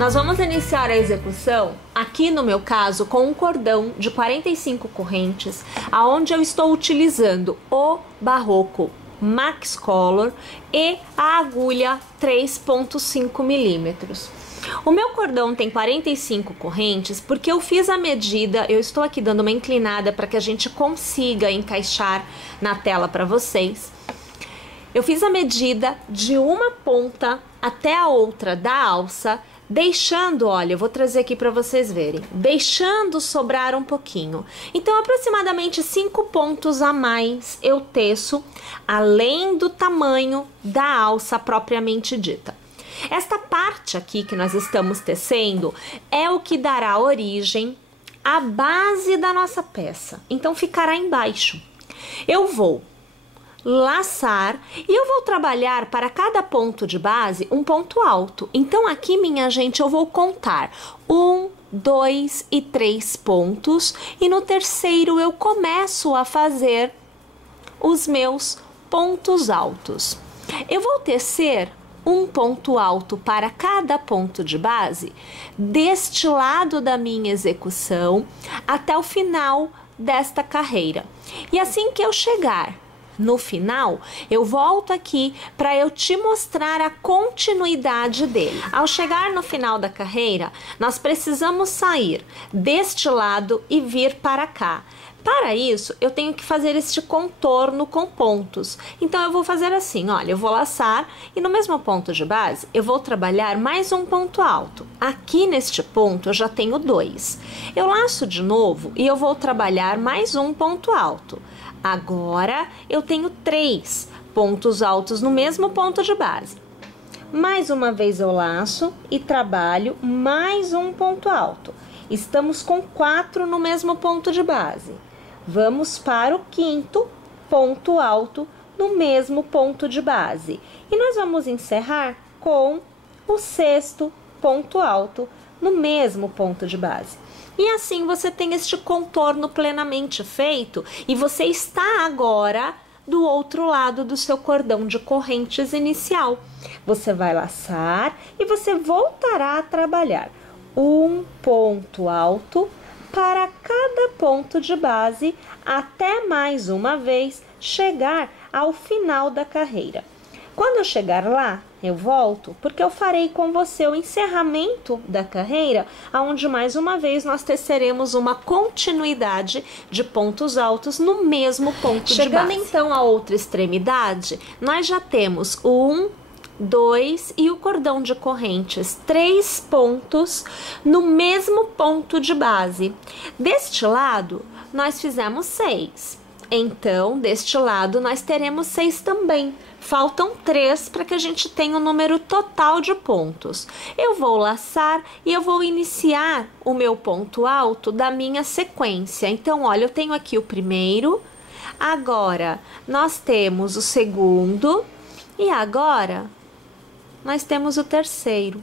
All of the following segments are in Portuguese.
Nós vamos iniciar a execução, aqui no meu caso, com um cordão de 45 correntes, aonde eu estou utilizando o barroco Max Color e a agulha 3,5 milímetros. O meu cordão tem 45 correntes porque eu fiz a medida, eu estou aqui dando uma inclinada para que a gente consiga encaixar na tela para vocês. Eu fiz a medida de uma ponta até a outra da alça, deixando, olha, eu vou trazer aqui para vocês verem, deixando sobrar um pouquinho. Então, aproximadamente 5 pontos a mais eu teço, além do tamanho da alça propriamente dita. Esta parte aqui que nós estamos tecendo é o que dará origem à base da nossa peça. Então, ficará embaixo. Eu vou laçar e eu vou trabalhar para cada ponto de base um ponto alto. Então aqui, minha gente, eu vou contar 1, 2 e 3 pontos e no terceiro eu começo a fazer os meus pontos altos. Eu vou tecer um ponto alto para cada ponto de base deste lado da minha execução até o final desta carreira. E assim que eu chegar no final, eu volto aqui para eu te mostrar a continuidade dele. Ao chegar no final da carreira, nós precisamos sair deste lado e vir para cá. Para isso, eu tenho que fazer este contorno com pontos. Então, eu vou fazer assim, olha, eu vou laçar e no mesmo ponto de base, eu vou trabalhar mais um ponto alto. Aqui neste ponto, eu já tenho 2. Eu laço de novo e eu vou trabalhar mais um ponto alto. Agora, eu tenho 3 pontos altos no mesmo ponto de base. Mais uma vez eu laço e trabalho mais um ponto alto. Estamos com 4 no mesmo ponto de base. Vamos para o 5º ponto alto no mesmo ponto de base. E nós vamos encerrar com o 6º ponto alto no mesmo ponto de base. E assim você tem este contorno plenamente feito e você está agora do outro lado do seu cordão de correntes inicial. Você vai laçar e você voltará a trabalhar um ponto alto para cada ponto de base até mais uma vez chegar ao final da carreira. Quando eu chegar lá, eu volto, porque eu farei com você o encerramento da carreira, onde mais uma vez nós teceremos uma continuidade de pontos altos no mesmo ponto de base. Chegando então à outra extremidade, nós já temos o 1, 2 e o cordão de correntes, 3 pontos no mesmo ponto de base. Deste lado, nós fizemos 6. Então, deste lado, nós teremos 6 também. Faltam 3 para que a gente tenha o número total de pontos. Eu vou laçar e eu vou iniciar o meu ponto alto da minha sequência. Então, olha, eu tenho aqui o primeiro, agora nós temos o segundo e agora nós temos o terceiro.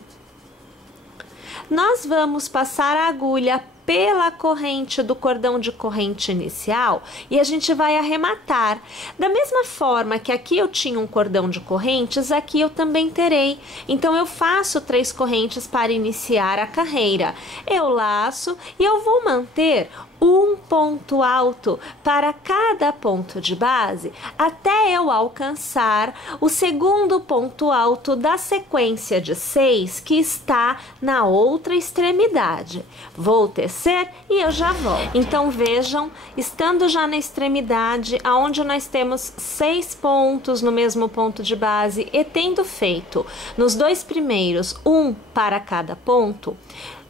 Nós vamos passar a agulha pela corrente do cordão de corrente inicial e a gente vai arrematar. Da mesma forma que aqui eu tinha um cordão de correntes, aqui eu também terei. Então, eu faço 3 correntes para iniciar a carreira. Eu laço e eu vou manter um ponto alto para cada ponto de base até eu alcançar o segundo ponto alto da sequência de 6 que está na outra extremidade. Vou tecer e eu já volto. Então vejam, estando já na extremidade, aonde nós temos 6 pontos no mesmo ponto de base e tendo feito nos 2 primeiros um para cada ponto,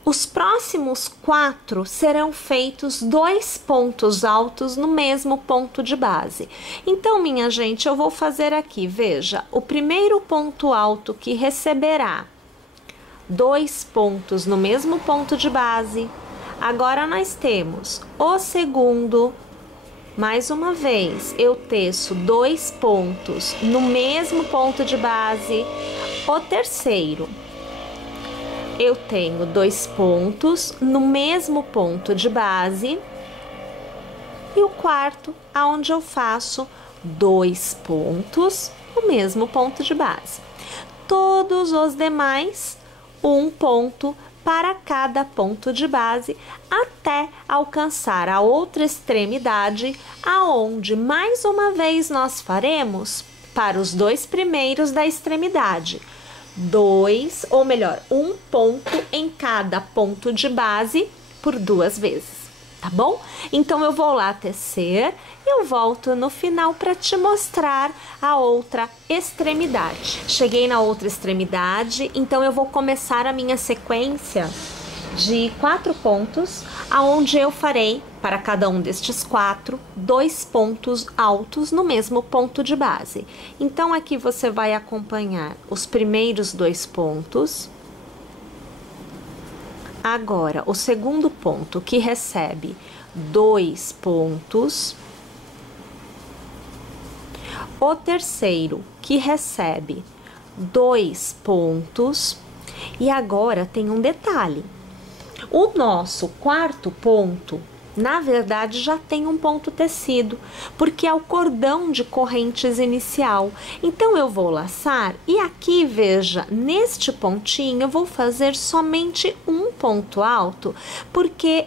os próximos 4 serão feitos 2 pontos altos no mesmo ponto de base. Então, minha gente, eu vou fazer aqui, veja, o primeiro ponto alto que receberá 2 pontos no mesmo ponto de base. Agora, nós temos o segundo. Mais uma vez, eu teço 2 pontos no mesmo ponto de base. O terceiro, eu tenho 2 pontos no mesmo ponto de base. E o quarto, aonde eu faço 2 pontos no mesmo ponto de base. Todos os demais, um ponto para cada ponto de base, até alcançar a outra extremidade, aonde mais uma vez nós faremos para os 2 primeiros da extremidade, um ponto em cada ponto de base por 2 vezes, tá bom? Então eu vou lá tecer e eu volto no final para te mostrar a outra extremidade. Cheguei na outra extremidade, então eu vou começar a minha sequência de 4 pontos, aonde eu farei para cada um destes 4, 2 pontos altos no mesmo ponto de base. Então aqui você vai acompanhar os primeiros 2 pontos. Agora, o segundo ponto, que recebe 2 pontos. O terceiro, que recebe 2 pontos. E agora tem um detalhe. O nosso quarto ponto, na verdade, já tem um ponto tecido, porque é o cordão de correntes inicial. Então, eu vou laçar e aqui, veja, neste pontinho, eu vou fazer somente um ponto alto, porque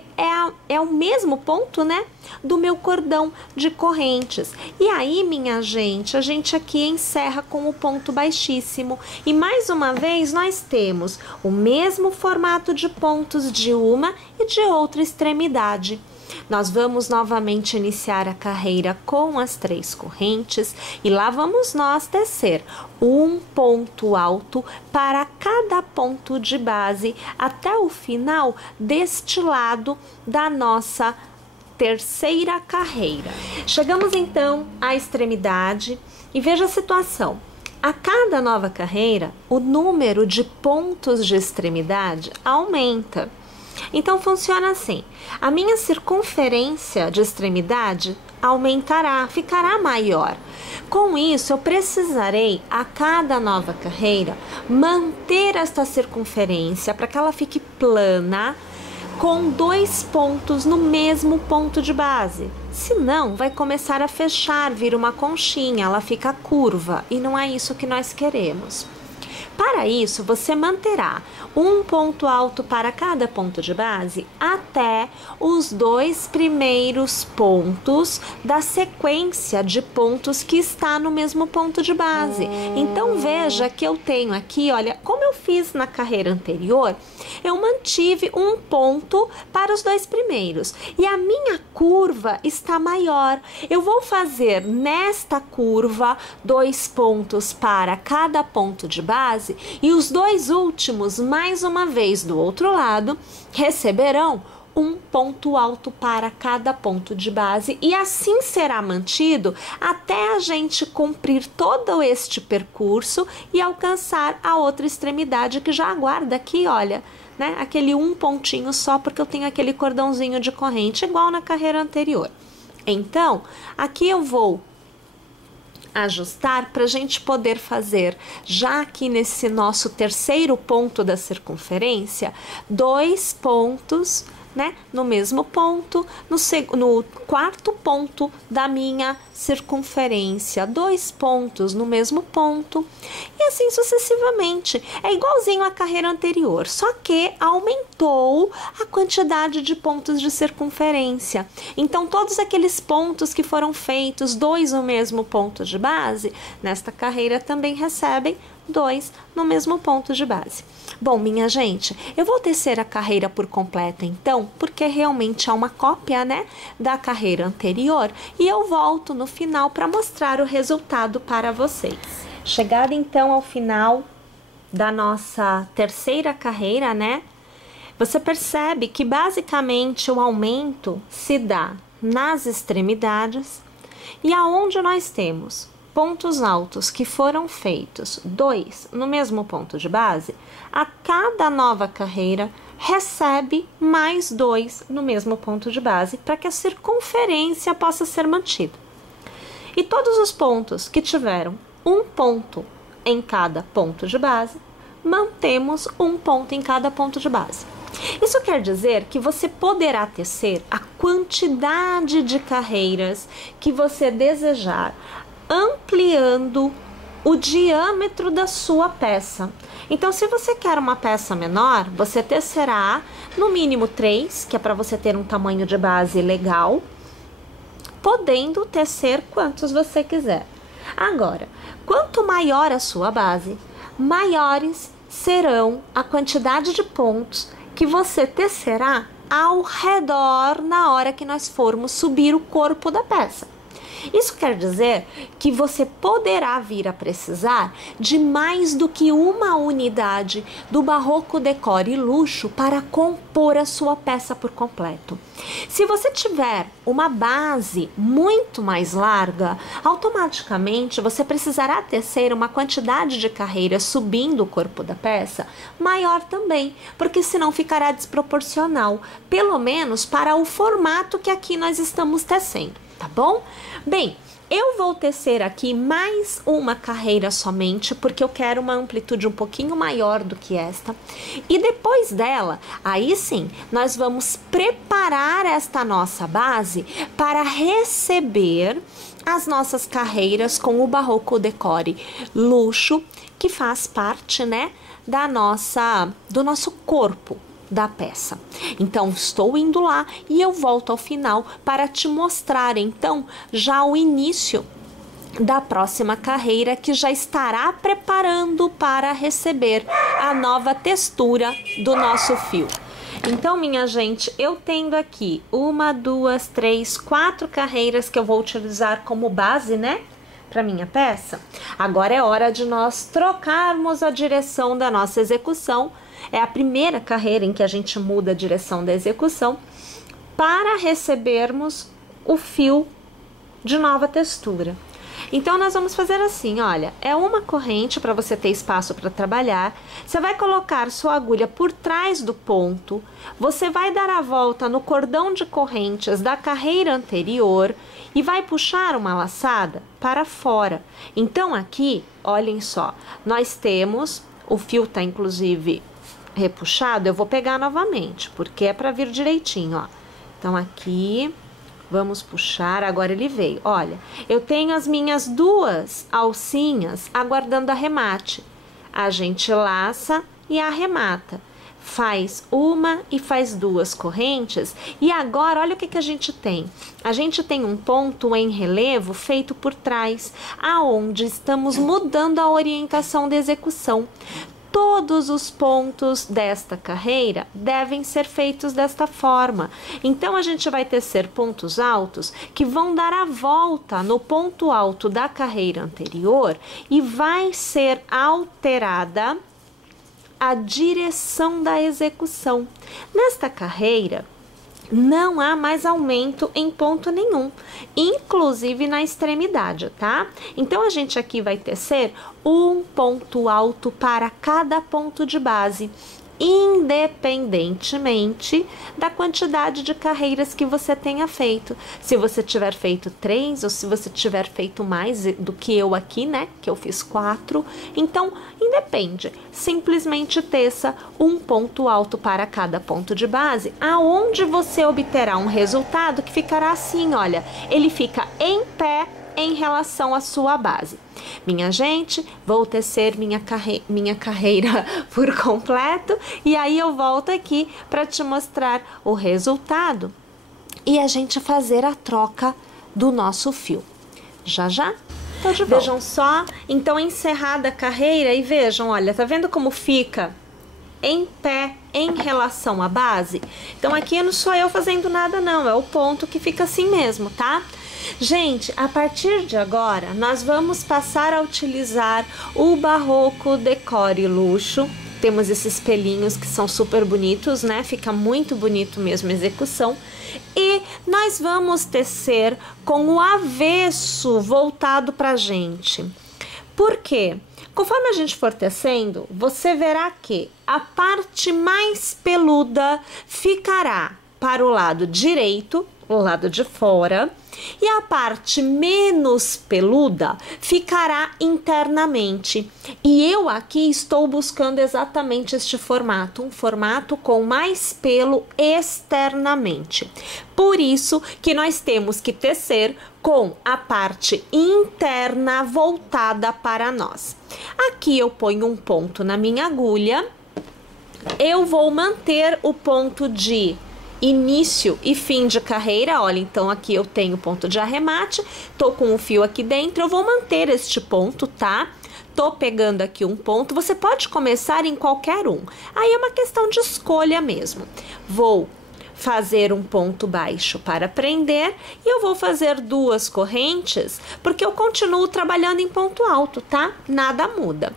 é o mesmo ponto, né, do meu cordão de correntes. E aí, minha gente, a gente aqui encerra com o ponto baixíssimo. E mais uma vez, nós temos o mesmo formato de pontos de uma e de outra extremidade. Nós vamos novamente iniciar a carreira com as 3 correntes e lá vamos nós tecer um ponto alto para cada ponto de base até o final deste lado da nossa terceira carreira. Chegamos então à extremidade e veja a situação. A cada nova carreira, o número de pontos de extremidade aumenta. Então, funciona assim, a minha circunferência de extremidade aumentará, ficará maior. Com isso, eu precisarei, a cada nova carreira, manter esta circunferência para que ela fique plana, com 2 pontos no mesmo ponto de base. Senão, vai começar a fechar, vira uma conchinha, ela fica curva, e não é isso que nós queremos. Para isso, você manterá um ponto alto para cada ponto de base até os 2 primeiros pontos da sequência de pontos que está no mesmo ponto de base. Então, veja que eu tenho aqui, olha, como eu fiz na carreira anterior, eu mantive um ponto para os 2 primeiros. E a minha curva está maior. Eu vou fazer nesta curva 2 pontos para cada ponto de base e os 2 últimos, mais uma vez do outro lado, receberão um ponto alto para cada ponto de base e assim será mantido até a gente cumprir todo este percurso e alcançar a outra extremidade que já aguarda aqui, olha, né? Aquele um pontinho só porque eu tenho aquele cordãozinho de corrente igual na carreira anterior. Então, aqui eu vou ajustar para a gente poder fazer, já aqui nesse nosso terceiro ponto da circunferência, 2 pontos, né, no mesmo ponto, no quarto ponto da minha circunferência, 2 pontos no mesmo ponto, e assim sucessivamente. É igualzinho à carreira anterior, só que aumentou a quantidade de pontos de circunferência. Então, todos aqueles pontos que foram feitos, 2 no mesmo ponto de base, nesta carreira também recebem 2 no mesmo ponto de base. Bom, minha gente, eu vou tecer a carreira por completo então, porque realmente é uma cópia, né, da carreira anterior, e eu volto no final para mostrar o resultado para vocês. Chegada então ao final da nossa terceira carreira, né, você percebe que basicamente o aumento se dá nas extremidades e aonde nós temos pontos altos que foram feitos 2 no mesmo ponto de base, a cada nova carreira recebe mais 2 no mesmo ponto de base para que a circunferência possa ser mantida. E todos os pontos que tiveram um ponto em cada ponto de base, mantemos um ponto em cada ponto de base. Isso quer dizer que você poderá tecer a quantidade de carreiras que você desejar, ampliando o diâmetro da sua peça. Então, se você quer uma peça menor, você tecerá no mínimo 3, que é para você ter um tamanho de base legal, podendo tecer quantos você quiser. Agora, quanto maior a sua base, maiores serão a quantidade de pontos que você tecerá ao redor na hora que nós formos subir o corpo da peça. Isso quer dizer que você poderá vir a precisar de mais do que uma unidade do Barroco Decore Luxo para compor a sua peça por completo. Se você tiver uma base muito mais larga, automaticamente você precisará tecer uma quantidade de carreiras subindo o corpo da peça maior também, porque senão ficará desproporcional, pelo menos para o formato que aqui nós estamos tecendo. Tá bom? Bem, eu vou tecer aqui mais uma carreira somente, porque eu quero uma amplitude um pouquinho maior do que esta. E depois dela, aí sim, nós vamos preparar esta nossa base para receber as nossas carreiras com o Barroco Decore Luxo, que faz parte, né, do nosso corpo da peça. Então, estou indo lá e eu volto ao final para te mostrar, então, já o início da próxima carreira, que já estará preparando para receber a nova textura do nosso fio. Então, minha gente, eu tendo aqui 1, 2, 3, 4 carreiras que eu vou utilizar como base, né, para minha peça. Agora é hora de nós trocarmos a direção da nossa execução. É a primeira carreira em que a gente muda a direção da execução para recebermos o fio de nova textura. Então, nós vamos fazer assim, olha, é uma corrente para você ter espaço para trabalhar. Você vai colocar sua agulha por trás do ponto, você vai dar a volta no cordão de correntes da carreira anterior e vai puxar uma laçada para fora. Então, aqui, olhem só, nós temos, o fio tá inclusive repuxado, eu vou pegar novamente, porque é para vir direitinho, ó. Então, aqui, vamos puxar, agora ele veio. Olha, eu tenho as minhas 2 alcinhas aguardando arremate. A gente laça e arremata. Faz uma e faz 2 correntes. E agora, olha o que a gente tem. A gente tem um ponto em relevo feito por trás, aonde estamos mudando a orientação da execução. Todos os pontos desta carreira devem ser feitos desta forma. Então, a gente vai tecer pontos altos que vão dar a volta no ponto alto da carreira anterior e vai ser alterada a direção da execução. Nesta carreira, não há mais aumento em ponto nenhum, inclusive na extremidade, tá? Então, a gente aqui vai tecer um ponto alto para cada ponto de base, independentemente da quantidade de carreiras que você tenha feito. Se você tiver feito 3 ou se você tiver feito mais do que eu aqui, né, que eu fiz 4, então independe, simplesmente teça um ponto alto para cada ponto de base, aonde você obterá um resultado que ficará assim, olha, ele fica em pé em relação à sua base. Minha gente, vou tecer minha carreira por completo e aí eu volto aqui para te mostrar o resultado e a gente fazer a troca do nosso fio. Já tô de volta. Vejam só, então encerrada a carreira e vejam, olha, tá vendo como fica em pé em relação à base? Então aqui não sou eu fazendo nada não, é o ponto que fica assim mesmo, tá? Gente, a partir de agora, nós vamos passar a utilizar o Barroco Decore Luxo. Temos esses pelinhos que são super bonitos, né? Fica muito bonito mesmo a execução. E nós vamos tecer com o avesso voltado pra gente. Por quê? Conforme a gente for tecendo, você verá que a parte mais peluda ficará para o lado direito, o lado de fora, e a parte menos peluda ficará internamente. E eu aqui estou buscando exatamente este formato, um formato com mais pelo externamente. Por isso que nós temos que tecer com a parte interna voltada para nós. Aqui eu ponho um ponto na minha agulha, eu vou manter o ponto de início e fim de carreira. Olha, então aqui eu tenho ponto de arremate, tô com o fio aqui dentro, eu vou manter este ponto, tá? Tô pegando aqui um ponto, você pode começar em qualquer um, aí é uma questão de escolha mesmo. Vou fazer um ponto baixo para prender e eu vou fazer 2 correntes, porque eu continuo trabalhando em ponto alto, tá? Nada muda.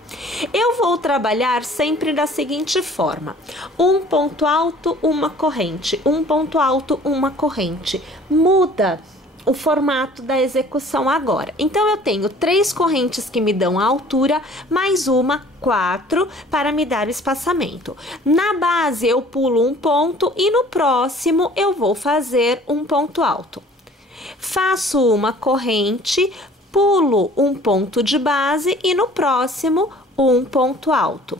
Eu vou trabalhar sempre da seguinte forma: um ponto alto, uma corrente, um ponto alto, uma corrente. Muda o formato da execução agora. Então eu tenho 3 correntes que me dão a altura, mais uma, 4 para me dar o espaçamento. Na base eu pulo um ponto e no próximo eu vou fazer um ponto alto. Faço uma corrente, pulo um ponto de base e no próximo um ponto alto.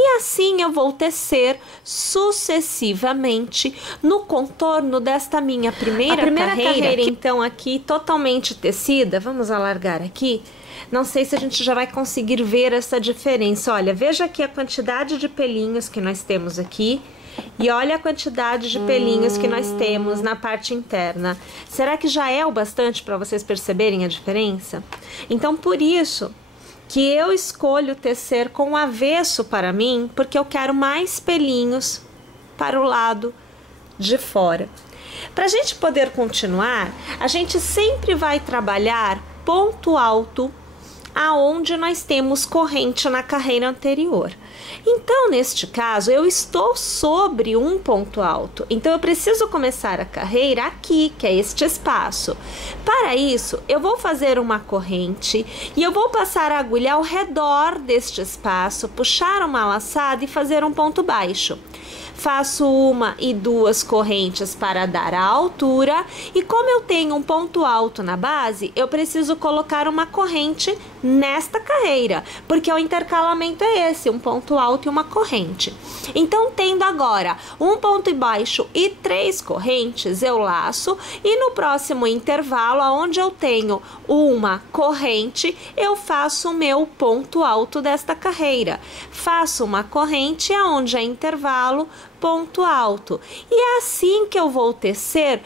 E assim eu vou tecer sucessivamente no contorno desta minha primeira carreira. Então aqui totalmente tecida, vamos alargar aqui. Não sei se a gente já vai conseguir ver essa diferença. Olha, veja aqui a quantidade de pelinhos que nós temos aqui. E olha a quantidade de pelinhos que nós temos na parte interna. Será que já é o bastante para vocês perceberem a diferença? Então por isso que eu escolho tecer com o avesso para mim, porque eu quero mais pelinhos para o lado de fora. Para a gente poder continuar, a gente sempre vai trabalhar ponto alto aonde nós temos corrente na carreira anterior. Então, neste caso, eu estou sobre um ponto alto. Então, eu preciso começar a carreira aqui, que é este espaço. Para isso, eu vou fazer uma corrente e eu vou passar a agulha ao redor deste espaço, puxar uma laçada e fazer um ponto baixo. Faço 1 e 2 correntes para dar a altura e como eu tenho um ponto alto na base, eu preciso colocar uma corrente nesta carreira, porque o intercalamento é esse, um ponto alto e uma corrente. Então, tendo agora um ponto baixo e 3 correntes, eu laço e no próximo intervalo, onde eu tenho uma corrente, eu faço o meu ponto alto desta carreira. Faço uma corrente aonde é intervalo, ponto alto. E é assim que eu vou tecer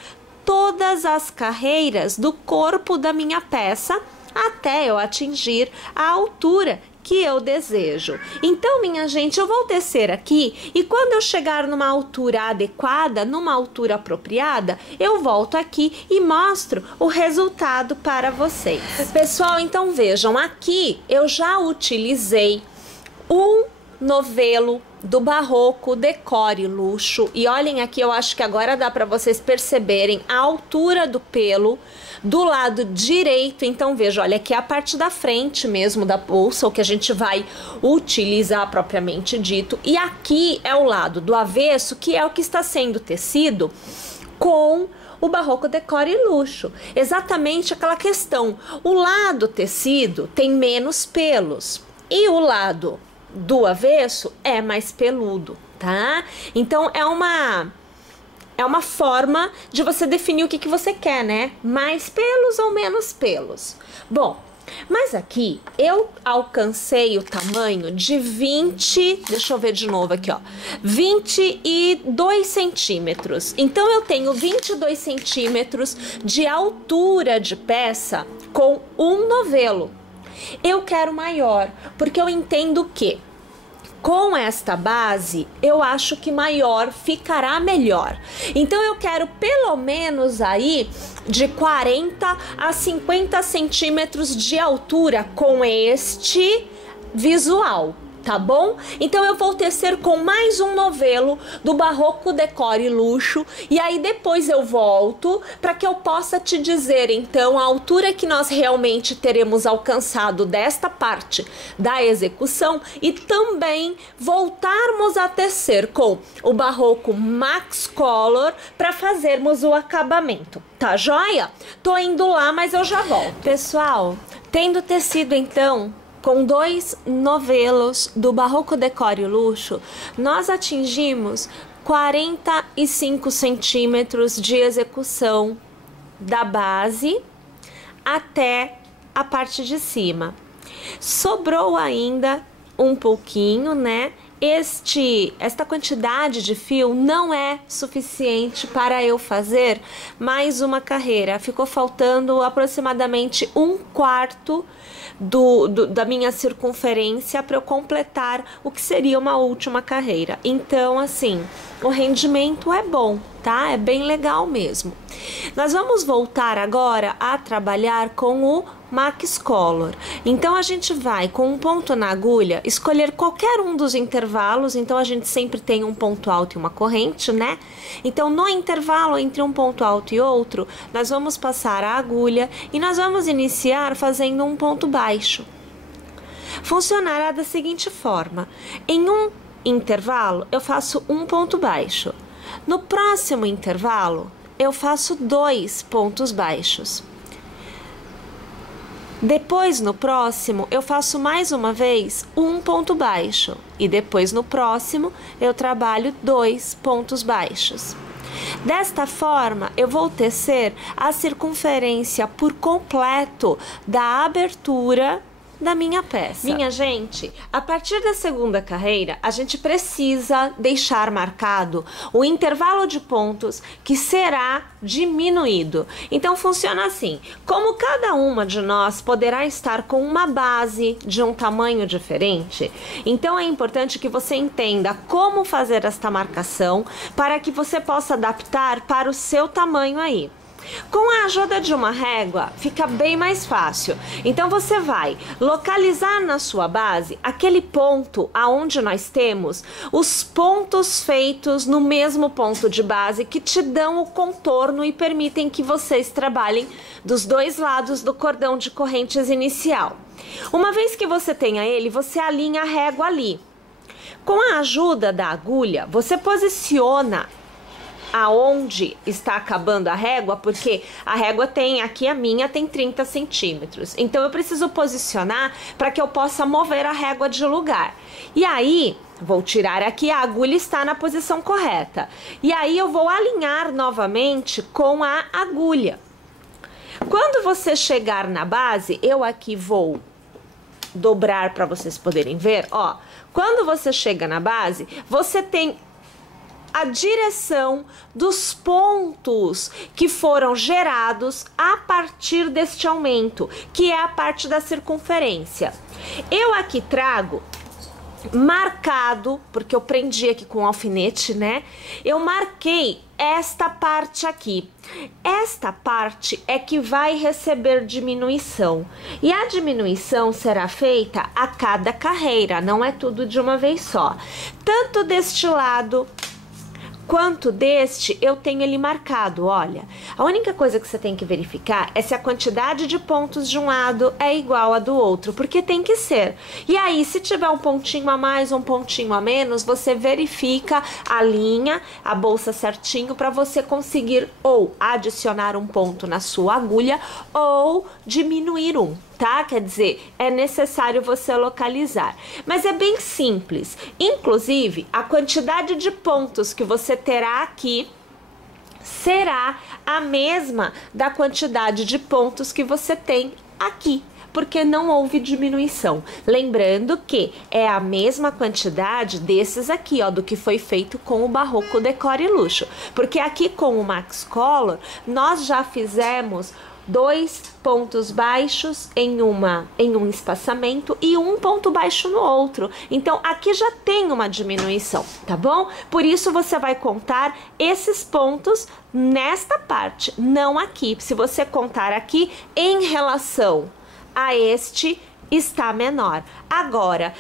todas as carreiras do corpo da minha peça até eu atingir a altura que eu desejo. Então, minha gente, eu vou tecer aqui e quando eu chegar numa altura adequada, numa altura apropriada, eu volto aqui e mostro o resultado para vocês. Pessoal, então vejam, aqui eu já utilizei um novelo do Barroco Decore Luxo e olhem aqui, eu acho que agora dá para vocês perceberem a altura do pelo do lado direito. Então veja, olha aqui a parte da frente mesmo da bolsa, o que a gente vai utilizar propriamente dito, e aqui é o lado do avesso, que é o que está sendo tecido com o Barroco Decore Luxo. Exatamente aquela questão, o lado tecido tem menos pelos e o lado do avesso é mais peludo, tá? Então é uma forma de você definir o que você quer, né? Mais pelos ou menos pelos. Bom, mas aqui eu alcancei o tamanho de 20, deixa eu ver de novo aqui, ó, 22 centímetros. Então eu tenho 22 centímetros de altura de peça com um novelo. Eu quero maior, porque eu entendo que com esta base, eu acho que maior ficará melhor. Então, eu quero pelo menos aí de 40 a 50 centímetros de altura com este visual, tá bom? Então eu vou tecer com mais um novelo do Barroco Decore Luxo e aí depois eu volto para que eu possa te dizer então a altura que nós realmente teremos alcançado desta parte da execução e também voltarmos a tecer com o Barroco Max Color para fazermos o acabamento, tá joia? Tô indo lá, mas eu já volto. Pessoal, tendo tecido então com 2 novelos do Barroco Decore Luxo, nós atingimos 45 centímetros de execução da base até a parte de cima. Sobrou ainda um pouquinho, né? Esta quantidade de fio não é suficiente para eu fazer mais uma carreira. Ficou faltando aproximadamente 1/4 da minha circunferência para eu completar o que seria uma última carreira. Então, assim, o rendimento é bom, tá? É bem legal mesmo. Nós vamos voltar agora a trabalhar com o Max Color. Então, a gente vai com um ponto na agulha, escolher qualquer um dos intervalos. Então, a gente sempre tem um ponto alto e uma corrente, né? Então, no intervalo entre um ponto alto e outro, nós vamos passar a agulha e nós vamos iniciar fazendo um ponto baixo. Funcionará da seguinte forma: em um intervalo, eu faço um ponto baixo. No próximo intervalo, eu faço 2 pontos baixos. Depois, no próximo, eu faço mais uma vez um ponto baixo. E depois, no próximo, eu trabalho 2 pontos baixos. Desta forma, eu vou tecer a circunferência por completo da abertura da minha peça. Minha gente, a partir da segunda carreira, a gente precisa deixar marcado o intervalo de pontos que será diminuído. Então funciona assim: como cada uma de nós poderá estar com uma base de um tamanho diferente, então é importante que você entenda como fazer esta marcação para que você possa adaptar para o seu tamanho aí. Com a ajuda de uma régua fica bem mais fácil. Então você vai localizar na sua base aquele ponto aonde nós temos os pontos feitos no mesmo ponto de base que te dão o contorno e permitem que vocês trabalhem dos 2 lados do cordão de correntes inicial. Uma vez que você tenha ele, você alinha a régua ali. Com a ajuda da agulha, você posiciona aonde está acabando a régua, porque a régua tem, aqui a minha tem 30 centímetros. Então eu preciso posicionar para que eu possa mover a régua de lugar. E aí, vou tirar aqui, a agulha está na posição correta. E aí eu vou alinhar novamente com a agulha. Quando você chegar na base, eu aqui vou dobrar para vocês poderem ver, ó. Quando você chega na base, você tem a direção dos pontos que foram gerados a partir deste aumento, que é a parte da circunferência. Eu aqui trago marcado, porque eu prendi aqui com um alfinete, né? Eu marquei esta parte aqui. Esta parte é que vai receber diminuição. E a diminuição será feita a cada carreira, não é tudo de uma vez só. Tanto deste lado quanto deste, eu tenho ele marcado, olha. A única coisa que você tem que verificar é se a quantidade de pontos de um lado é igual a do outro, porque tem que ser. E aí, se tiver um pontinho a mais, um pontinho a menos, você verifica a linha, a bolsa certinho, para você conseguir ou adicionar um ponto na sua agulha ou diminuir um. Tá? Quer dizer, é necessário você localizar. Mas é bem simples. Inclusive, a quantidade de pontos que você terá aqui será a mesma da quantidade de pontos que você tem aqui, porque não houve diminuição. Lembrando que é a mesma quantidade desses aqui, ó, do que foi feito com o Barroco Decore Luxo. Porque aqui com o Max Color, nós já fizemos 2 pontos baixos em um espaçamento e um ponto baixo no outro. Então, aqui já tem uma diminuição, tá bom? Por isso, você vai contar esses pontos nesta parte, não aqui. Se você contar aqui, em relação a este, está menor. Agora,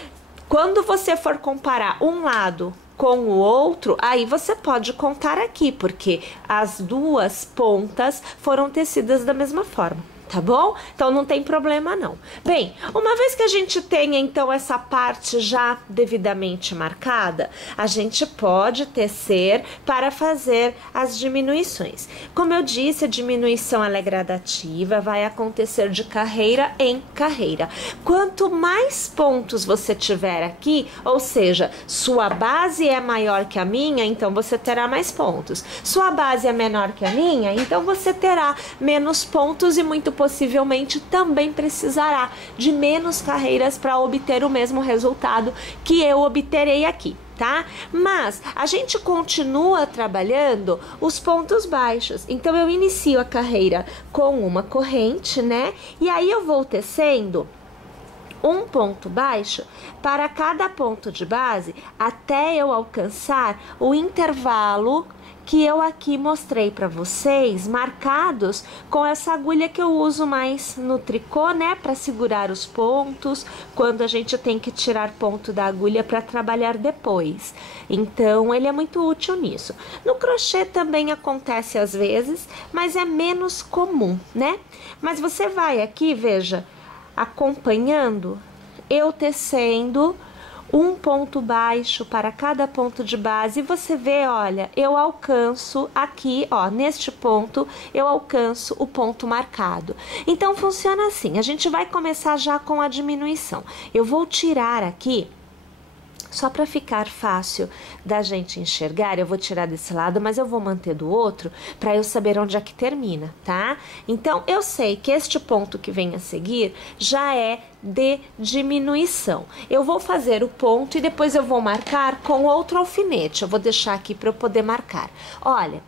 Quando você for comparar um lado com o outro, aí você pode contar aqui, porque as duas pontas foram tecidas da mesma forma. Tá bom? Então não tem problema não. Bem, uma vez que a gente tenha então essa parte já devidamente marcada, a gente pode tecer para fazer as diminuições. Como eu disse, a diminuição ela é gradativa, vai acontecer de carreira em carreira. Quanto mais pontos você tiver aqui, ou seja, sua base é maior que a minha, então você terá mais pontos. Sua base é menor que a minha, então você terá menos pontos e muito possivelmente também precisará de menos carreiras para obter o mesmo resultado que eu obterei aqui, tá? Mas a gente continua trabalhando os pontos baixos. Então eu inicio a carreira com uma corrente, né? E aí eu vou tecendo um ponto baixo para cada ponto de base até eu alcançar o intervalo que eu aqui mostrei para vocês, marcados com essa agulha que eu uso mais no tricô, né, para segurar os pontos, quando a gente tem que tirar ponto da agulha para trabalhar depois. Então, ele é muito útil nisso. No crochê também acontece às vezes, mas é menos comum, né? Mas você vai aqui, veja, acompanhando, eu tecendo um ponto baixo para cada ponto de base, e você vê, olha, eu alcanço aqui, ó, neste ponto, eu alcanço o ponto marcado. Então, funciona assim, a gente vai começar já com a diminuição. Eu vou tirar aqui, só para ficar fácil da gente enxergar, eu vou tirar desse lado, mas eu vou manter do outro para eu saber onde é que termina, tá? Então, eu sei que este ponto que vem a seguir já é de diminuição. Eu vou fazer o ponto e depois eu vou marcar com outro alfinete. Eu vou deixar aqui para eu poder marcar. Olha,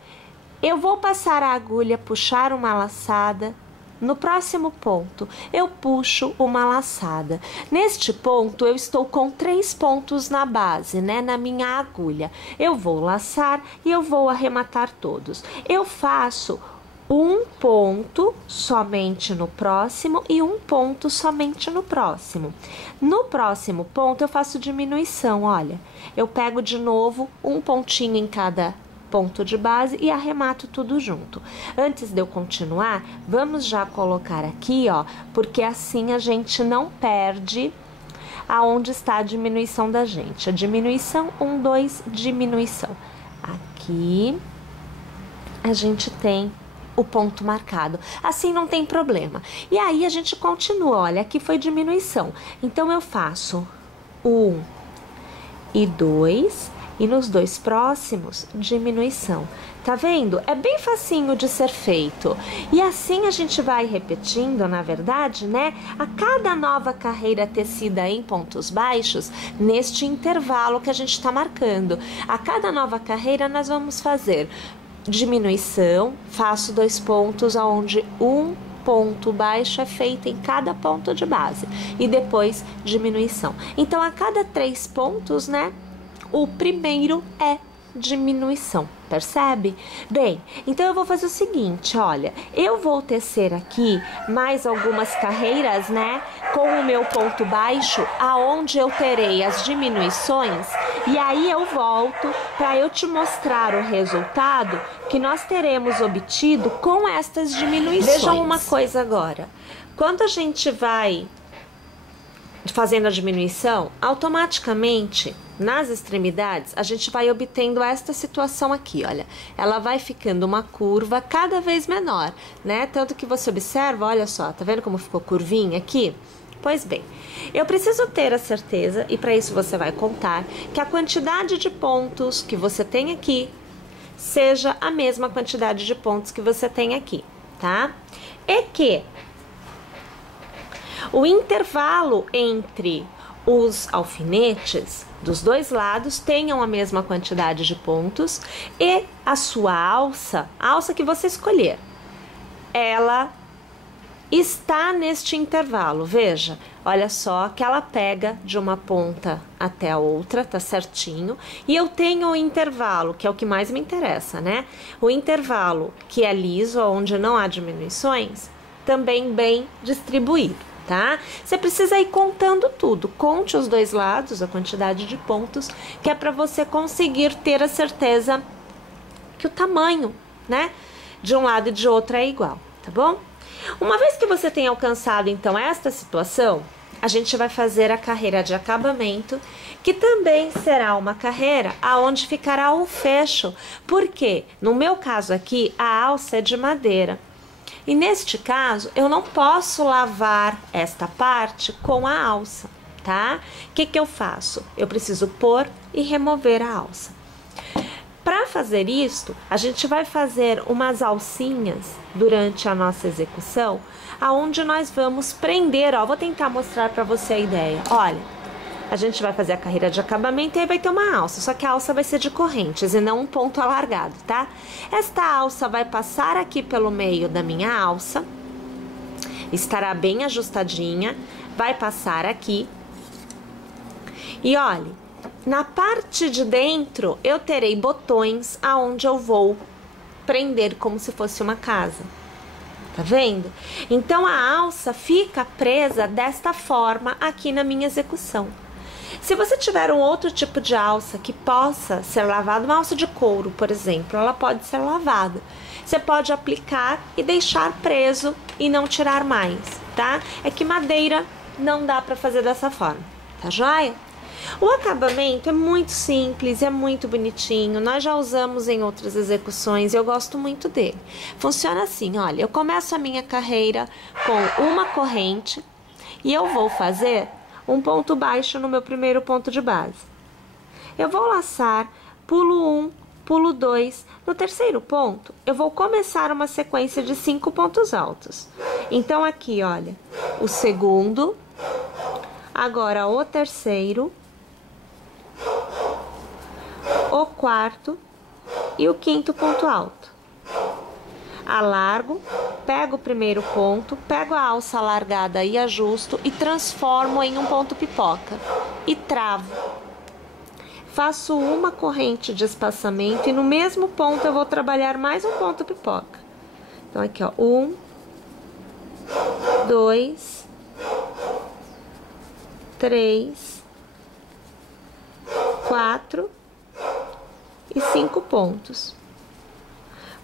eu vou passar a agulha, puxar uma laçada. No próximo ponto, eu puxo uma laçada. Neste ponto, eu estou com 3 pontos na base, né? Na minha agulha. Eu vou laçar e eu vou arrematar todos. Eu faço um ponto somente no próximo e um ponto somente no próximo. No próximo ponto, eu faço diminuição, olha. Eu pego de novo um pontinho em cada ponto de base e arremato tudo junto. Antes de eu continuar, vamos já colocar aqui, ó, porque assim a gente não perde aonde está a diminuição da gente. A diminuição, 1, 2, diminuição. Aqui a gente tem o ponto marcado. Assim não tem problema. E aí a gente continua, olha, aqui foi diminuição. Então eu faço 1 e 2 e nos 2 próximos, diminuição. Tá vendo? É bem facinho de ser feito. E assim a gente vai repetindo, na verdade, né? A cada nova carreira tecida em pontos baixos, neste intervalo que a gente está marcando. A cada nova carreira nós vamos fazer diminuição, faço 2 pontos onde um ponto baixo é feito em cada ponto de base. E depois diminuição. Então, a cada 3 pontos, né? O primeiro é diminuição, percebe? Bem, então eu vou fazer o seguinte, olha, eu vou tecer aqui mais algumas carreiras, né, com o meu ponto baixo, aonde eu terei as diminuições, e aí eu volto para eu te mostrar o resultado que nós teremos obtido com estas diminuições. Vejam uma coisa agora, quando a gente vai fazendo a diminuição, automaticamente nas extremidades a gente vai obtendo esta situação aqui, olha, ela vai ficando uma curva cada vez menor, né? Tanto que você observa, olha só, tá vendo como ficou curvinha aqui? Pois bem, eu preciso ter a certeza, e para isso você vai contar, que a quantidade de pontos que você tem aqui seja a mesma quantidade de pontos que você tem aqui, tá? E que o intervalo entre os alfinetes dos 2 lados tenham a mesma quantidade de pontos e a sua alça, a alça que você escolher, ela está neste intervalo. Veja, olha só que ela pega de uma ponta até a outra, tá certinho, e eu tenho o intervalo, que é o que mais me interessa, né? O intervalo que é liso, onde não há diminuições, também bem distribuído. tá? Você precisa ir contando tudo. Conte os dois lados, a quantidade de pontos, que é para você conseguir ter a certeza que o tamanho, né, de um lado e de outro é igual, tá bom? Uma vez que você tem alcançado, então, esta situação, a gente vai fazer a carreira de acabamento, que também será uma carreira aonde ficará o fecho, porque no meu caso aqui a alça é de madeira. E neste caso eu não posso lavar esta parte com a alça, tá? O que eu faço? Eu preciso pôr e remover a alça. Para fazer isto, a gente vai fazer umas alcinhas durante a nossa execução, aonde nós vamos prender, ó, vou tentar mostrar para você a ideia. Olha, a gente vai fazer a carreira de acabamento e aí vai ter uma alça, só que a alça vai ser de correntes e não um ponto alargado, tá? Esta alça vai passar aqui pelo meio da minha alça, estará bem ajustadinha, vai passar aqui e olha, na parte de dentro eu terei botões aonde eu vou prender como se fosse uma casa. Tá vendo? Então a alça fica presa desta forma aqui na minha execução. Se você tiver um outro tipo de alça que possa ser lavada, uma alça de couro, por exemplo, ela pode ser lavada. Você pode aplicar e deixar preso e não tirar mais, tá? É que madeira não dá pra fazer dessa forma, tá joia? O acabamento é muito simples, é muito bonitinho, nós já usamos em outras execuções e eu gosto muito dele. Funciona assim, olha, eu começo a minha carreira com uma corrente e eu vou fazer um ponto baixo no meu primeiro ponto de base. Eu vou laçar, pulo 1, pulo 2, no terceiro ponto eu vou começar uma sequência de 5 pontos altos. Então aqui, olha, o segundo, agora o terceiro, o quarto e o quinto ponto alto. Alargo, pego o primeiro ponto, pego a alça alargada e ajusto e transformo em um ponto pipoca e travo. Faço uma corrente de espaçamento e no mesmo ponto eu vou trabalhar mais um ponto pipoca. Então aqui, ó, 1, 2, 3, 4 e 5 pontos.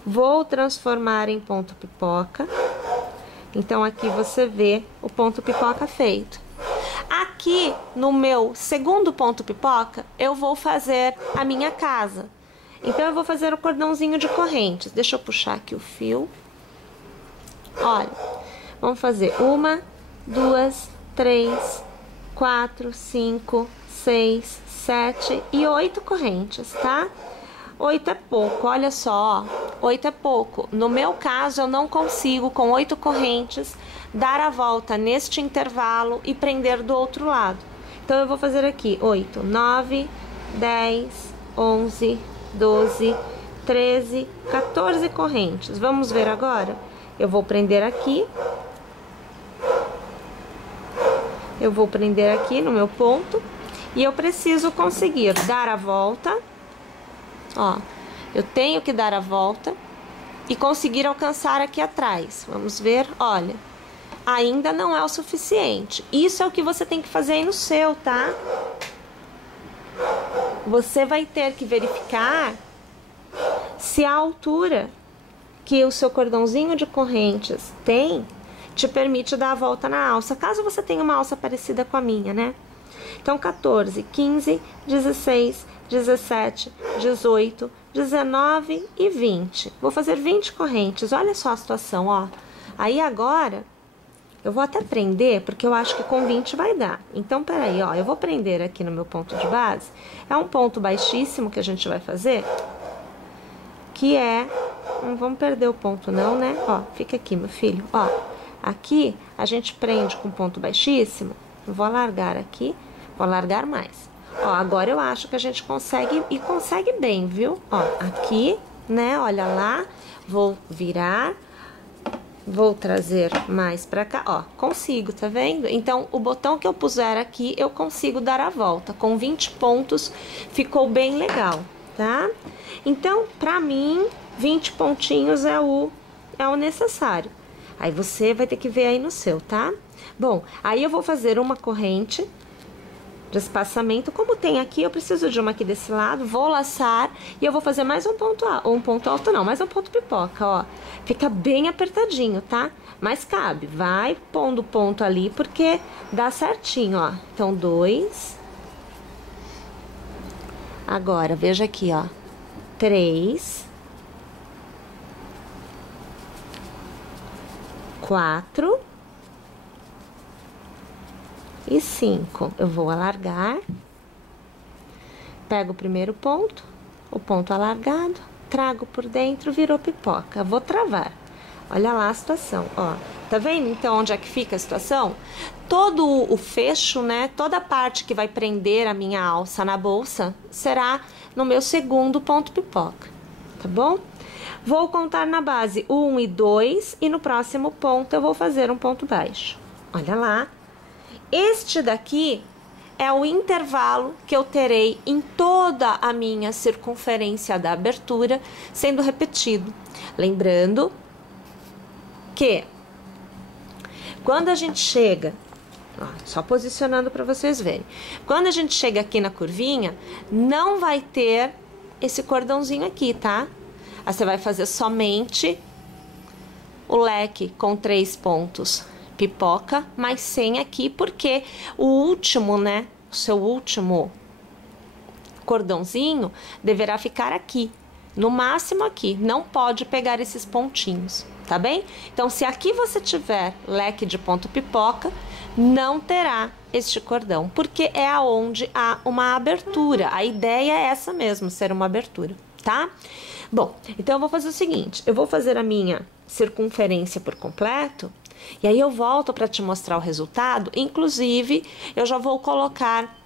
Vou transformar em ponto pipoca. Então aqui você vê o ponto pipoca feito. Aqui no meu segundo ponto pipoca, eu vou fazer a minha casa. Então eu vou fazer o cordãozinho de correntes. Deixa eu puxar aqui o fio. Olha, vamos fazer 1, 2, 3, 4, 5, 6, 7 e 8 correntes, tá? 8 é pouco, olha só, ó, 8 é pouco. No meu caso, eu não consigo, com 8 correntes, dar a volta neste intervalo e prender do outro lado. Então, eu vou fazer aqui 8, 9, 10, 11, 12, 13, 14 correntes. Vamos ver agora? Eu vou prender aqui. Eu vou prender aqui no meu ponto. E eu preciso conseguir dar a volta, ó, eu tenho que dar a volta e conseguir alcançar aqui atrás. Vamos ver, olha, ainda não é o suficiente. Isso é o que você tem que fazer aí no seu, tá? Você vai ter que verificar se a altura que o seu cordãozinho de correntes tem te permite dar a volta na alça, caso você tenha uma alça parecida com a minha, né? Então, 14, 15, 16, 17, 18, 19 e 20. Vou fazer 20 correntes. Olha só a situação, ó. Aí, agora, eu vou até prender, porque eu acho que com 20 vai dar. Então, peraí, ó. Eu vou prender aqui no meu ponto de base. É um ponto baixíssimo que a gente vai fazer, que é... Não vamos perder o ponto não, né? Ó, fica aqui, meu filho. Ó, aqui a gente prende com ponto baixíssimo. Eu vou alargar aqui. Vou alargar mais. Ó, agora eu acho que a gente consegue, e consegue bem, viu? Ó, aqui, né, olha lá, vou virar, vou trazer mais pra cá, ó, consigo, tá vendo? Então, o botão que eu puser aqui, eu consigo dar a volta. Com 20 pontos, ficou bem legal, tá? Então, pra mim, 20 pontinhos é o necessário. Aí você vai ter que ver aí no seu, tá? Bom, aí eu vou fazer uma corrente de espaçamento. Como tem aqui, eu preciso de uma aqui desse lado, vou laçar e eu vou fazer mais um ponto alto, não, mais um ponto pipoca, ó. Fica bem apertadinho, tá? Mas cabe, vai pondo ponto ali, porque dá certinho, ó. Então, 2. Agora, veja aqui, ó. 3. 4. E 5. Eu vou alargar, pego o primeiro ponto, o ponto alargado, trago por dentro, virou pipoca. Vou travar. Olha lá a situação, ó. Tá vendo então onde é que fica a situação? Todo o fecho, né, toda a parte que vai prender a minha alça na bolsa será no meu segundo ponto pipoca, tá bom? Vou contar na base 1 e 2 e no próximo ponto eu vou fazer um ponto baixo. Olha lá. Este daqui é o intervalo que eu terei em toda a minha circunferência da abertura sendo repetido. Lembrando que quando a gente chega, ó, só posicionando para vocês verem, quando a gente chega aqui na curvinha, não vai ter esse cordãozinho aqui, tá? Aí você vai fazer somente o leque com 3 pontos pipoca, mas sem aqui, porque o último, né, o seu último cordãozinho deverá ficar aqui, no máximo aqui, não pode pegar esses pontinhos, tá bem? Então, se aqui você tiver leque de ponto pipoca, não terá este cordão, porque é aonde há uma abertura, a ideia é essa mesmo, ser uma abertura, tá? Bom, então eu vou fazer o seguinte, eu vou fazer a minha circunferência por completo, e aí eu volto para te mostrar o resultado, inclusive eu já vou colocar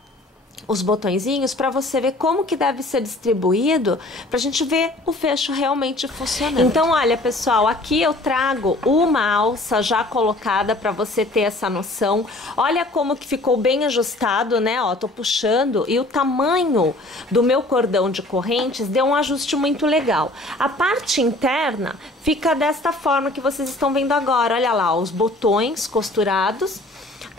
os botõezinhos para você ver como que deve ser distribuído, pra gente ver o fecho realmente funcionando. Então, olha, pessoal, aqui eu trago uma alça já colocada para você ter essa noção. Olha como que ficou bem ajustado, né? Ó, tô puxando e o tamanho do meu cordão de correntes deu um ajuste muito legal. A parte interna fica desta forma que vocês estão vendo agora. Olha lá, os botões costurados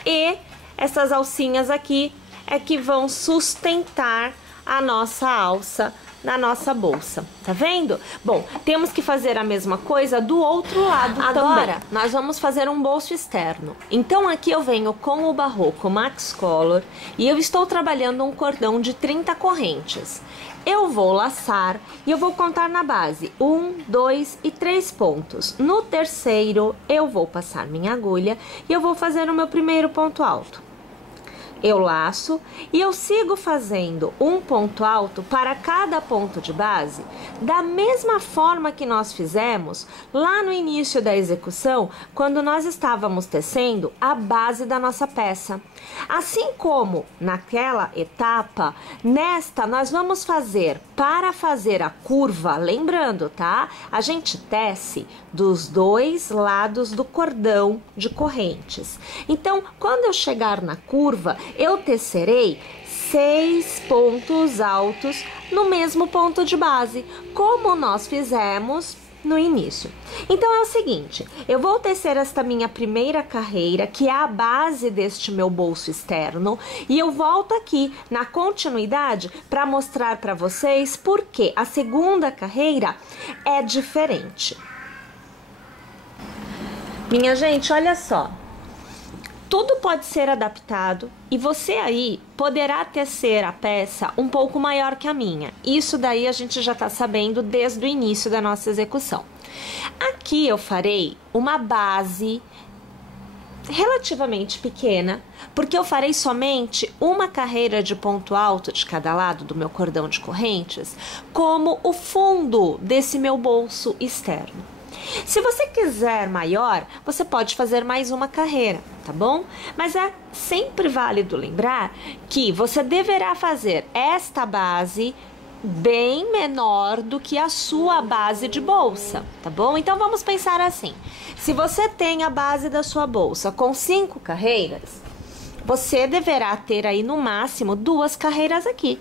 e essas alcinhas aqui é que vão sustentar a nossa alça na nossa bolsa, tá vendo? Bom, temos que fazer a mesma coisa do outro lado agora, também. Nós vamos fazer um bolso externo. Então aqui eu venho com o Barroco Max Color e eu estou trabalhando um cordão de 30 correntes. Eu vou laçar e eu vou contar na base 1, 2 e 3 pontos. No terceiro eu vou passar minha agulha e eu vou fazer o meu primeiro ponto alto. Eu laço e eu sigo fazendo um ponto alto para cada ponto de base, da mesma forma que nós fizemos lá no início da execução, quando nós estávamos tecendo a base da nossa peça. Assim como naquela etapa, nesta nós vamos fazer, para fazer a curva, lembrando, tá? A gente tece dos dois lados do cordão de correntes. Então, quando eu chegar na curva, eu tecerei 6 pontos altos no mesmo ponto de base, como nós fizemos no início. Então é o seguinte, eu vou tecer esta minha primeira carreira, que é a base deste meu bolso externo, e eu volto aqui na continuidade para mostrar para vocês porque a segunda carreira é diferente. Minha gente, olha só. Tudo pode ser adaptado e você aí poderá tecer a peça um pouco maior que a minha. Isso daí a gente já tá sabendo desde o início da nossa execução. Aqui eu farei uma base relativamente pequena, porque eu farei somente uma carreira de ponto alto de cada lado do meu cordão de correntes, como o fundo desse meu bolso externo. Se você quiser maior, você pode fazer mais uma carreira, tá bom? Mas é sempre válido lembrar que você deverá fazer esta base bem menor do que a sua base de bolsa, tá bom? Então vamos pensar assim, se você tem a base da sua bolsa com 5 carreiras, você deverá ter aí no máximo 2 carreiras aqui,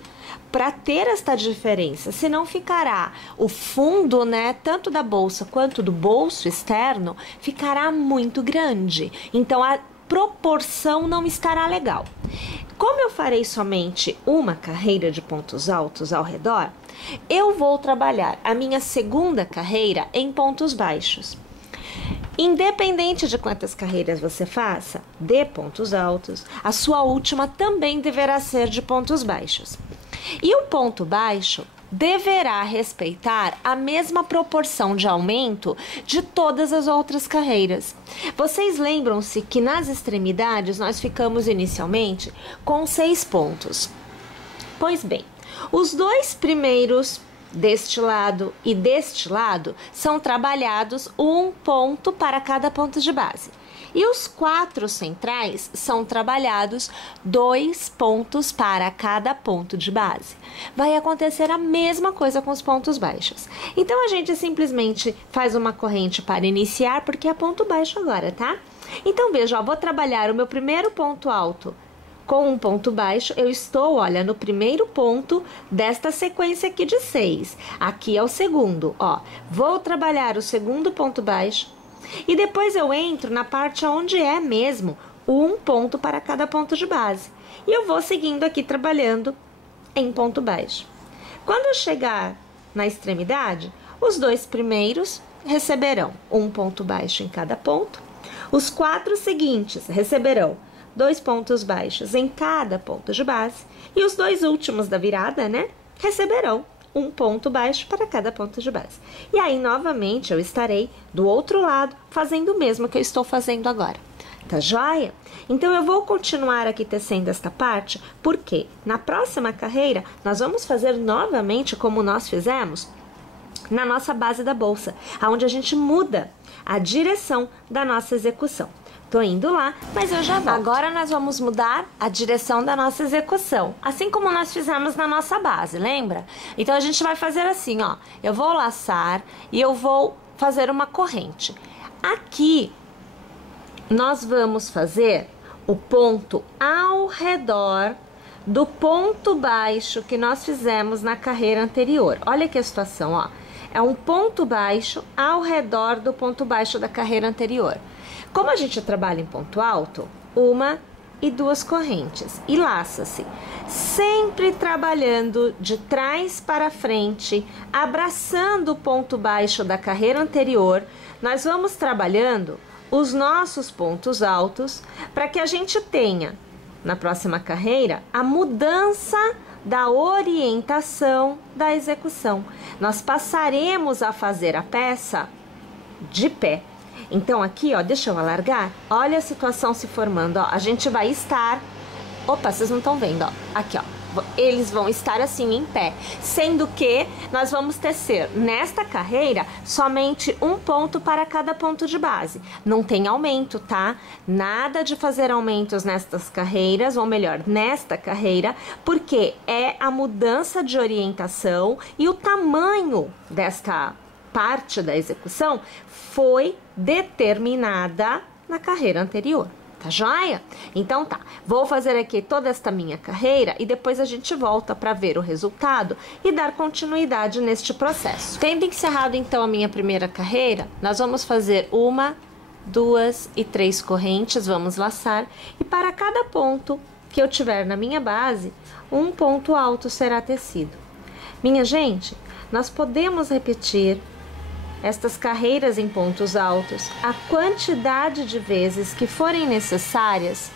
para ter esta diferença, senão ficará o fundo, né, tanto da bolsa quanto do bolso externo, ficará muito grande. Então a proporção não estará legal. Como eu farei somente uma carreira de pontos altos ao redor, eu vou trabalhar a minha segunda carreira em pontos baixos. Independente de quantas carreiras você faça de pontos altos, a sua última também deverá ser de pontos baixos. E o ponto baixo deverá respeitar a mesma proporção de aumento de todas as outras carreiras. Vocês lembram-se que nas extremidades nós ficamos inicialmente com 6 pontos. Pois bem, os 2 primeiros deste lado e deste lado são trabalhados 1 ponto para cada ponto de base. E os 4 centrais são trabalhados 2 pontos para cada ponto de base. Vai acontecer a mesma coisa com os pontos baixos. Então, a gente simplesmente faz uma corrente para iniciar, porque é ponto baixo agora, tá? Então, veja, ó, vou trabalhar o meu primeiro ponto alto com um ponto baixo. Eu estou, olha, no primeiro ponto desta sequência aqui de 6. Aqui é o segundo, ó. Vou trabalhar o segundo ponto baixo e depois eu entro na parte onde é mesmo 1 ponto para cada ponto de base. E eu vou seguindo aqui trabalhando em ponto baixo. Quando eu chegar na extremidade, os 2 primeiros receberão 1 ponto baixo em cada ponto. Os 4 seguintes receberão 2 pontos baixos em cada ponto de base. E os 2 últimos da virada, né, receberão 1 ponto baixo para cada ponto de base. E aí, novamente, eu estarei do outro lado fazendo o mesmo que eu estou fazendo agora. Tá joia? Então, eu vou continuar aqui tecendo esta parte, porque na próxima carreira, nós vamos fazer novamente como nós fizemos na nossa base da bolsa, onde a gente muda a direção da nossa execução. Tô indo lá, mas eu já volto. Agora nós vamos mudar a direção da nossa execução, assim como nós fizemos na nossa base, lembra? Então a gente vai fazer assim, ó. Eu vou laçar e eu vou fazer uma corrente. Aqui nós vamos fazer o ponto ao redor do ponto baixo que nós fizemos na carreira anterior. Olha aqui a situação, ó. É um ponto baixo ao redor do ponto baixo da carreira anterior. Como a gente trabalha em ponto alto, 1 e 2 correntes e laça-se, sempre trabalhando de trás para frente, abraçando o ponto baixo da carreira anterior. Nós vamos trabalhando os nossos pontos altos para que a gente tenha na próxima carreira a mudança da orientação da execução. Nós passaremos a fazer a peça de pé. Então aqui, ó, deixa eu alargar, olha a situação se formando, ó, a gente vai estar, opa, vocês não estão vendo, ó, aqui, ó, eles vão estar assim em pé, sendo que nós vamos tecer nesta carreira somente 1 ponto para cada ponto de base, não tem aumento, tá? Nada de fazer aumentos nestas carreiras, ou melhor, nesta carreira, porque é a mudança de orientação e o tamanho desta parte da execução foi determinada na carreira anterior, tá joia? Então tá, vou fazer aqui toda esta minha carreira e depois a gente volta para ver o resultado e dar continuidade neste processo. Tendo encerrado então a minha primeira carreira, nós vamos fazer 1, 2 e 3 correntes, vamos laçar, e para cada ponto que eu tiver na minha base, 1 ponto alto será tecido. Minha gente, nós podemos repetir estas carreiras em pontos altos a quantidade de vezes que forem necessárias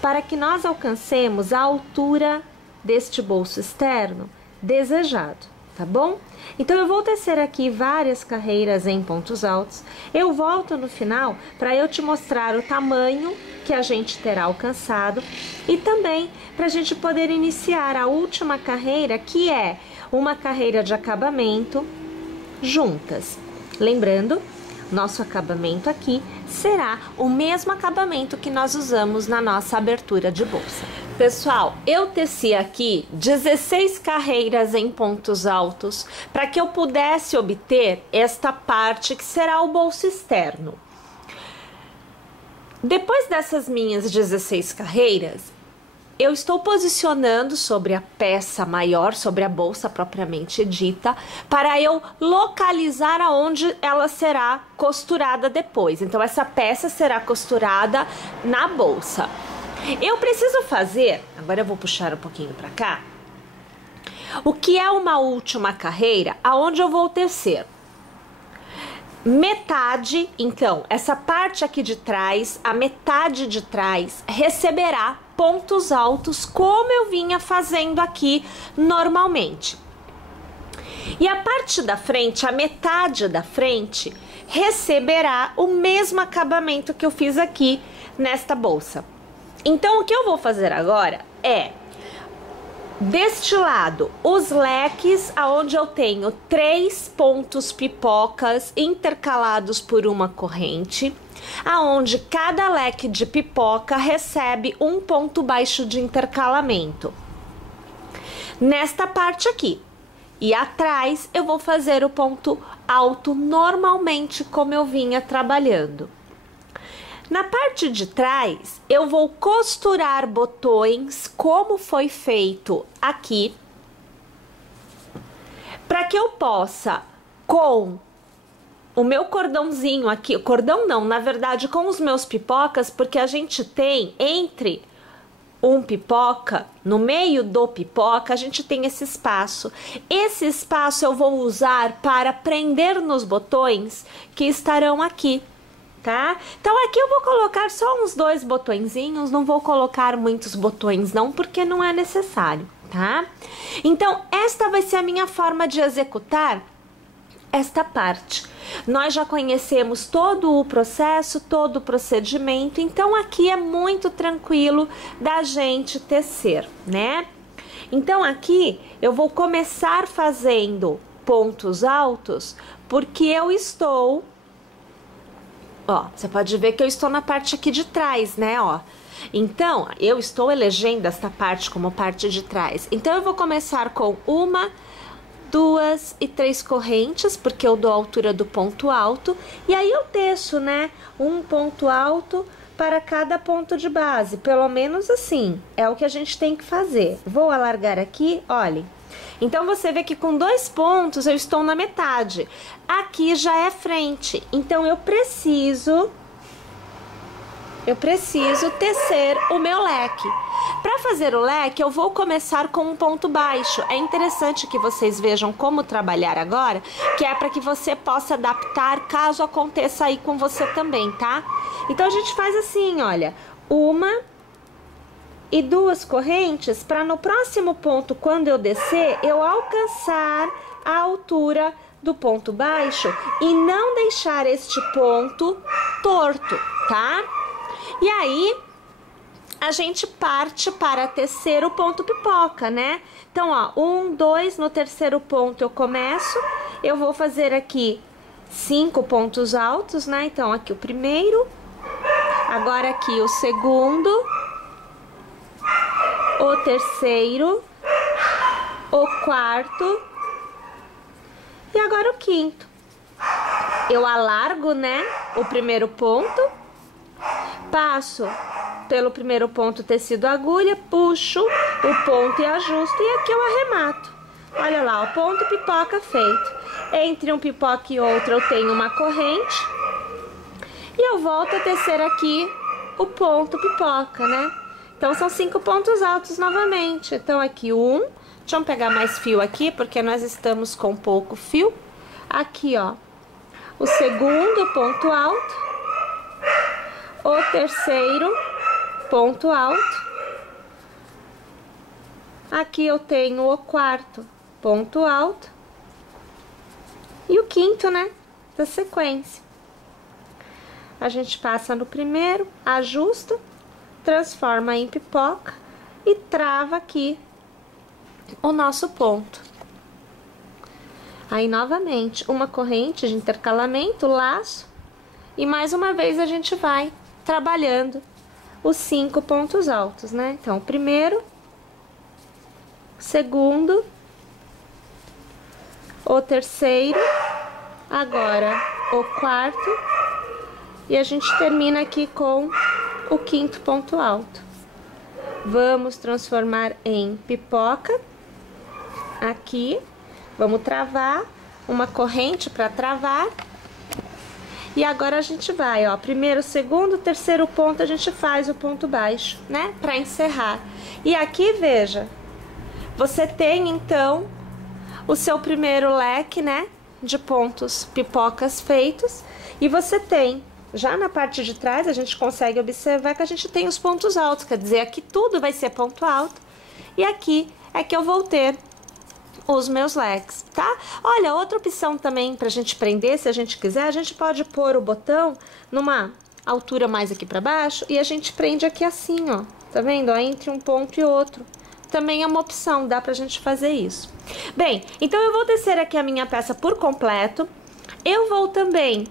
para que nós alcancemos a altura deste bolso externo desejado, tá bom? Então eu vou tecer aqui várias carreiras em pontos altos. Eu volto no final para eu te mostrar o tamanho que a gente terá alcançado e também para a gente poder iniciar a última carreira, que é uma carreira de acabamento juntas. Lembrando, nosso acabamento aqui será o mesmo acabamento que nós usamos na nossa abertura de bolsa. Pessoal, eu teci aqui 16 carreiras em pontos altos para que eu pudesse obter esta parte que será o bolso externo. Depois dessas minhas 16 carreiras, eu estou posicionando sobre a peça maior, sobre a bolsa propriamente dita, para eu localizar aonde ela será costurada depois. Então, essa peça será costurada na bolsa. Eu preciso fazer, agora eu vou puxar um pouquinho para cá, o que é uma última carreira, aonde eu vou tecer metade. Então, essa parte aqui de trás, a metade de trás, receberá pontos altos, como eu vinha fazendo aqui normalmente. E a parte da frente, a metade da frente, receberá o mesmo acabamento que eu fiz aqui nesta bolsa. Então, o que eu vou fazer agora é, deste lado, os leques, aonde eu tenho 3 pontos pipocas intercalados por uma corrente, aonde cada leque de pipoca recebe um ponto baixo de intercalamento. Nesta parte aqui. E atrás eu vou fazer o ponto alto normalmente como eu vinha trabalhando. Na parte de trás, eu vou costurar botões como foi feito aqui, para que eu possa, com o meu cordãozinho aqui, cordão não, na verdade com os meus pipocas, porque a gente tem entre um pipoca, no meio do pipoca, a gente tem esse espaço. Esse espaço eu vou usar para prender nos botões que estarão aqui. Tá? Então aqui eu vou colocar só uns 2 botõezinhos, não vou colocar muitos botões não, porque não é necessário, tá? Então esta vai ser a minha forma de executar esta parte. Nós já conhecemos todo o processo, todo o procedimento, então aqui é muito tranquilo da gente tecer, né? Então aqui eu vou começar fazendo pontos altos, porque eu estou... Ó, você pode ver que eu estou na parte aqui de trás, né, ó. Então, eu estou elegendo esta parte como parte de trás. Então, eu vou começar com 1, 2 e 3 correntes, porque eu dou a altura do ponto alto. E aí, eu teço, né, um ponto alto para cada ponto de base. Pelo menos assim, é o que a gente tem que fazer. Vou alargar aqui, olhem. Então, você vê que com 2 pontos eu estou na metade. Aqui já é frente. Então, eu preciso tecer o meu leque. Para fazer o leque, eu vou começar com um ponto baixo. É interessante que vocês vejam como trabalhar agora, que é para que você possa adaptar caso aconteça aí com você também, tá? Então, a gente faz assim, olha. 1 e 2 correntes, para no próximo ponto, quando eu descer, eu alcançar a altura do ponto baixo e não deixar este ponto torto, tá? E aí, a gente parte para tecer o ponto pipoca, né? Então, ó, 1, 2, no terceiro ponto eu começo, eu vou fazer aqui 5 pontos altos, né? Então, aqui o primeiro, agora aqui o segundo, o terceiro, o quarto e agora o quinto. Eu alargo, né, o primeiro ponto, passo pelo primeiro ponto tecido agulha, puxo o ponto e ajusto e aqui eu arremato. Olha lá, o ponto pipoca feito. Entre um pipoca e outro eu tenho uma corrente e eu volto a tecer aqui o ponto pipoca, né? Então, são 5 pontos altos novamente. Então, aqui 1. Deixa eu pegar mais fio aqui, porque nós estamos com pouco fio. Aqui, ó, o segundo ponto alto. O terceiro ponto alto. Aqui eu tenho o quarto ponto alto. E o quinto, né, da sequência. A gente passa no primeiro, ajusta, transforma em pipoca e trava aqui o nosso ponto. Aí, novamente, uma corrente de intercalamento, laço, e mais uma vez a gente vai trabalhando os 5 pontos altos, né? Então, o primeiro, segundo, o terceiro, agora o quarto, e a gente termina aqui com o quinto ponto alto. vamos transformar em pipoca. Aqui, vamos travar, uma corrente para travar. E agora a gente vai, ó, primeiro, segundo, terceiro ponto, a gente faz o ponto baixo, né? Para encerrar. E aqui, veja, você tem, então, o seu primeiro leque, né? De pontos pipocas feitos. E você tem, já na parte de trás, a gente consegue observar que a gente tem os pontos altos. Quer dizer, aqui tudo vai ser ponto alto. E aqui é que eu vou ter os meus leques, tá? Olha, outra opção também pra gente prender, se a gente quiser, a gente pode pôr o botão numa altura mais aqui pra baixo e a gente prende aqui assim, ó. Tá vendo? Ó, entre um ponto e outro. Também é uma opção, dá pra gente fazer isso. Bem, então eu vou tecer aqui a minha peça por completo. Eu vou também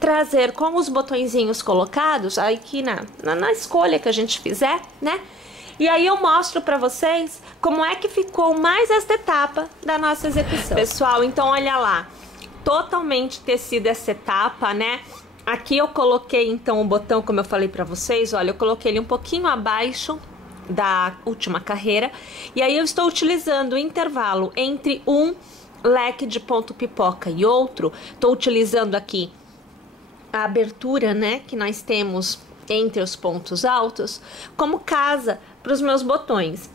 trazer com os botõezinhos colocados aqui na escolha que a gente fizer, né? E aí eu mostro pra vocês como é que ficou mais esta etapa da nossa execução. Pessoal, então olha lá, totalmente tecida essa etapa, né? Aqui eu coloquei então o botão, como eu falei pra vocês, olha, eu coloquei ele um pouquinho abaixo da última carreira. E aí eu estou utilizando o intervalo entre um leque de ponto pipoca e outro. Estou utilizando aqui a abertura, né, que nós temos entre os pontos altos, como casa para os meus botões.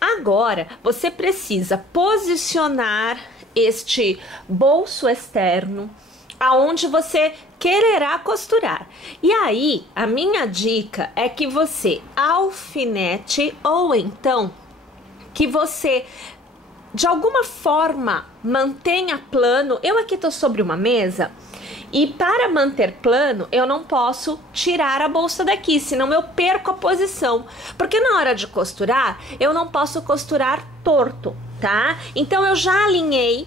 Agora, você precisa posicionar este bolso externo aonde você quererá costurar. E aí, a minha dica é que você alfinete ou então que você de alguma forma mantenha plano. Eu aqui tô sobre uma mesa e para manter plano eu não posso tirar a bolsa daqui, senão eu perco a posição, porque na hora de costurar eu não posso costurar torto, tá? Então eu já alinhei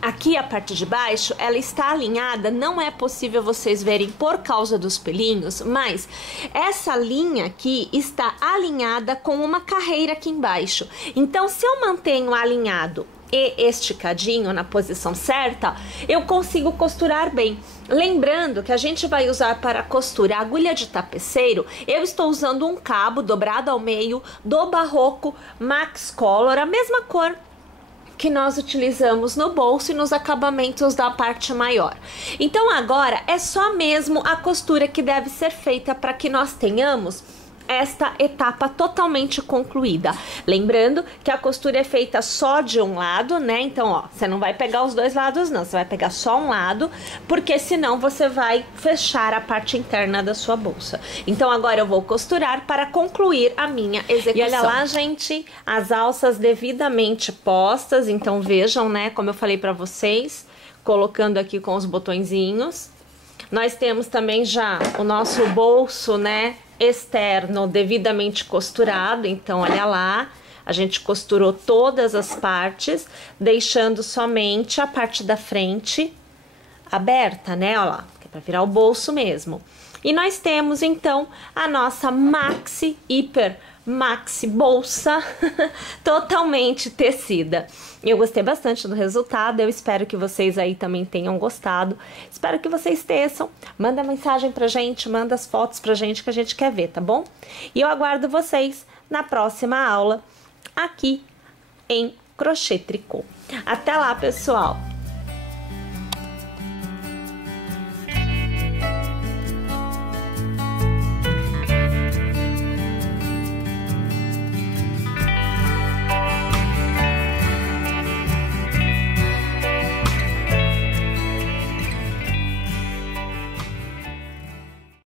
aqui a parte de baixo, ela está alinhada, não é possível vocês verem por causa dos pelinhos, mas essa linha aqui está alinhada com uma carreira aqui embaixo. Então, se eu mantenho alinhado e esticadinho na posição certa, eu consigo costurar bem. Lembrando que a gente vai usar para costura agulha de tapeceiro, eu estou usando um cabo dobrado ao meio do Barroco Max Color, a mesma cor que nós utilizamos no bolso e nos acabamentos da parte maior. Então agora é só mesmo a costura que deve ser feita para que nós tenhamos esta etapa totalmente concluída. Lembrando que a costura é feita só de um lado, né? Então, ó, você não vai pegar os dois lados não, você vai pegar só um lado, porque senão você vai fechar a parte interna da sua bolsa. Então, agora eu vou costurar para concluir a minha execução. E olha lá, gente, as alças devidamente postas, então vejam, né, como eu falei para vocês, colocando aqui com os botõezinhos. Nós temos também já o nosso bolso, né, externo devidamente costurado, então olha lá, a gente costurou todas as partes, deixando somente a parte da frente aberta, né, olha lá, que é para virar o bolso mesmo. E nós temos então a nossa maxi, hiper maxi bolsa totalmente tecida. Eu gostei bastante do resultado, eu espero que vocês aí também tenham gostado. Espero que vocês teçam. Manda mensagem pra gente, manda as fotos pra gente que a gente quer ver, tá bom? E eu aguardo vocês na próxima aula aqui em crochê tricô. Até lá, pessoal!